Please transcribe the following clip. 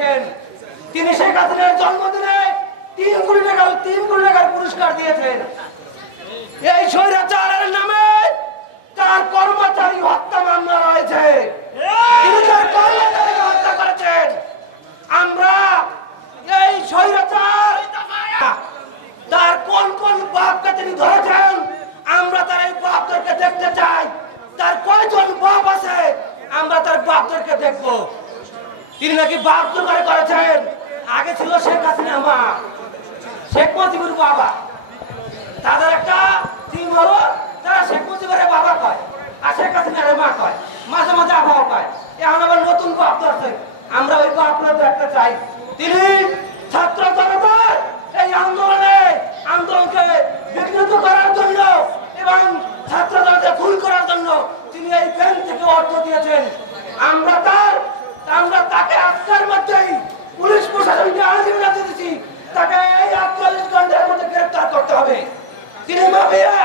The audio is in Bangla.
দিয়েছেন। তিনি শেখ হাসিনার জন্মদিনে 3 কোটি টাকার পুরস্কার দিয়েছেন। এই স্বৈরাচারের নামে তার কর্মচারী হত্যা মামলা রয়েছে, তিনি তার কর্মচারীকে হত্যা করেছেন। আমরা এই স্বৈরাচার তার কোন কোন বাপকে তিনি ধরেছেন, আমরা তার এই বাপদেরকে দেখতে চাই। তার কয়জন বাপ আছে, আমরা তার বাপদেরকে দেখব। তিনি নাকি বাপ জোগাড় করেছেন। আগে ছিল শেখ হাসিনা মা, শেখ মুজিবুর বাবা। তাদের একটা টিম হলো, তারা শেখ মুজিবের বাবা কয় আর শেখ হাসিনার মা কয়, মাঝে মাঝে আবহাওয়া কয়। এখন আবার নতুন বাপ ধরছে। আমরা ওই বাপ একটা চাই। তিনি ছাত্র জনতার এই আন্দোলনকে বিঘ্নিত করার জন্য এবং ছাত্র জনতা খুন করার জন্য তিনি এই ব্যাংক থেকে অর্থ দিয়েছেন। আমরা তাকে আজকের মধ্যেই পুলিশ প্রশাসনকে আজীবন দিয়েছি, তাকে এই 48 ঘন্টার মধ্যে গ্রেফতার করতে হবে। তিনি মাফিয়া,